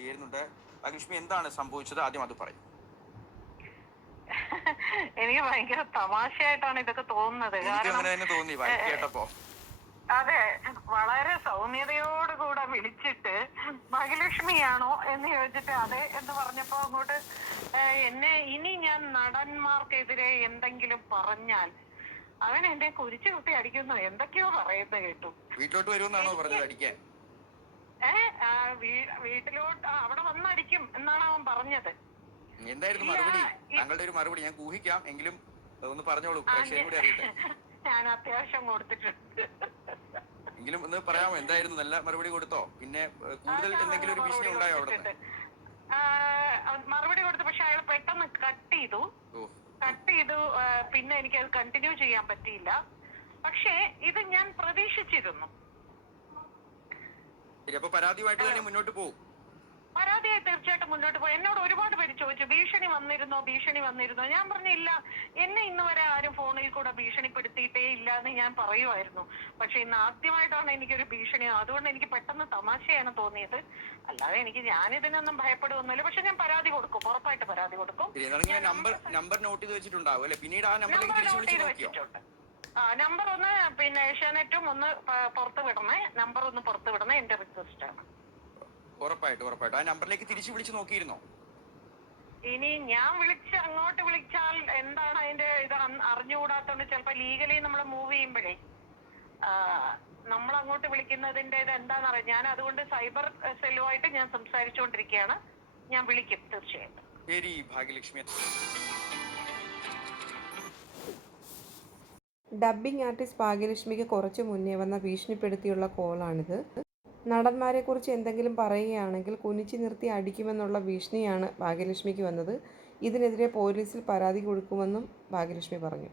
ചേരുന്നുണ്ട്. ഭാഗ്യലക്ഷ്മി, എന്താണ് സംഭവിച്ചത്? ആദ്യം അത് പറയും. എനിക്ക് ഭയങ്കര തമാശയായിട്ടാണ് ഇതൊക്കെ തോന്നുന്നത്. എനിക്കും അങ്ങനെ തന്നെ തോന്നി കേട്ടപ്പോ. അതെ, വളരെ സൗമ്യതയോടുകൂടെ വിളിച്ചിട്ട് ഭാഗ്യലക്ഷ്മിയാണോ എന്ന് ചോദിച്ചിട്ട് അതെ എന്ന് പറഞ്ഞപ്പോ അങ്ങോട്ട് എന്നെ ഇനി ഞാൻ നടന്മാർക്കെതിരെ എന്തെങ്കിലും പറഞ്ഞാൽ അവൻ എന്നെ കുരിച്ചു കുത്തി അടിക്കുന്നു എന്തൊക്കെയോ പറയുന്നത് കേട്ടു. വീട്ടിലോട്ട് വരുമെന്നാണോ പറഞ്ഞത് അടിക്കാൻ? വീട്ടിലോട്ട് അവിടെ വന്നടിക്കും എന്നാണ് അവൻ പറഞ്ഞത്. എന്തായിരുന്നു മറുപടി? താങ്കളുടെ ഒരു മറുപടി ഞാൻ ഊഹിക്കാം, എങ്കിലും ഒന്ന് പറഞ്ഞോളൂ, പ്രേക്ഷകരും കൂടി അറിയട്ടെ. ഞാൻ അത്യാവശ്യം കൊടുത്തിട്ടുണ്ട്. എങ്കിലും ഒന്ന് പറയാമോ, എന്തായിരുന്നു? നല്ല മറുപടി കൊടുത്തോ? പിന്നെ കൂടുതൽ എന്തെങ്കിലും ഒരു ഭീഷണി ഉണ്ടായോ അവിടെ? മറുപടി കൊടുത്തു, പക്ഷെ അയാൾ പെട്ടെന്ന് കട്ട് ചെയ്തു. പിന്നെ എനിക്ക് അത് കണ്ടിന്യൂ ചെയ്യാൻ പറ്റിയില്ല. പക്ഷേ ഇത് ഞാൻ പ്രതീക്ഷിച്ചിരുന്നു. പരാതിയുമായിട്ട് തന്നെ മുന്നോട്ട് പോകും. പരാതിയായി തീർച്ചയായിട്ടും മുന്നോട്ട് പോയി. എന്നോട് ഒരുപാട് പേര് ചോദിച്ചു, ഭീഷണി വന്നിരുന്നോ? ഞാൻ പറഞ്ഞില്ല, എന്നെ ഇന്ന് വരെ ആരും ഫോണിൽ കൂടെ ഭീഷണിപ്പെടുത്തിയിട്ടേ ഇല്ല എന്ന് ഞാൻ പറയുമായിരുന്നു. പക്ഷെ ഇന്ന് ആദ്യമായിട്ടാണ് എനിക്കൊരു ഭീഷണി. അതുകൊണ്ട് എനിക്ക് പെട്ടെന്ന് തമാശയാണ് തോന്നിയത്. അല്ലാതെ ഞാനിതിനൊന്നും ഭയപ്പെടുകയൊന്നുമില്ല. പക്ഷെ ഞാൻ പരാതി കൊടുക്കും, ഉറപ്പായിട്ട് പരാതി കൊടുക്കും. നമ്പർ നോട്ട് ചെയ്ത് വെച്ചിട്ടുണ്ടാവും അല്ലെ? പിന്നീട് ആ നമ്പറിലേക്ക് നോട്ട് ചെയ്ത് വെച്ചിട്ടുണ്ട്. നമ്പർ ഒന്ന് ഏഷ്യാനെറ്റും ഒന്ന് പുറത്ത് വിടണേ, നമ്പർ ഒന്ന് പുറത്ത് വിടണേ, എന്റെ റിക്വസ്റ്റ് ആണ്. ഉറപ്പായിട്ടും ആ നമ്പറിലേക്ക് തിരിച്ചു വിളിച്ചു നോക്കിയിരുന്നോ? ഇനി ഞാൻ അങ്ങോട്ട് വിളിച്ചാൽ എന്താണ് അതിന്റെ ഇത് അറിഞ്ഞുകൂടാത്തോണ്ട് ചിലപ്പോ ലീഗലി നമ്മൾ മൂവ് ചെയ്യുമ്പോഴേ നമ്മൾ അങ്ങോട്ട് വിളിക്കുന്നതിന്റെ ഇത് എന്താണെന്നറിയാം. ഞാൻ അതുകൊണ്ട് സൈബർ സെല്ലുമായിട്ട് ഞാൻ സംസാരിച്ചുകൊണ്ടിരിക്കുകയാണ്. ഞാൻ വിളിക്കും തീർച്ചയായിട്ടും. ശരി ഭാഗ്യലക്ഷ്മി. ഡബ്ബിംഗ് ആർട്ടിസ്റ്റ് ഭാഗ്യലക്ഷ്മിക്ക് കുറച്ച് മുന്നേ വന്ന ഭീഷണിപ്പെടുത്തിയുള്ള കോളാണിത്. നടന്മാരെക്കുറിച്ച് എന്തെങ്കിലും പറയുകയാണെങ്കിൽ കുനിച്ചു നിർത്തി അടിക്കുമെന്നുള്ള ഭീഷണിയാണ് ഭാഗ്യലക്ഷ്മിക്ക് വന്നത്. ഇതിനെതിരെ പോലീസിൽ പരാതി കൊടുക്കുമെന്നും ഭാഗ്യലക്ഷ്മി പറഞ്ഞു.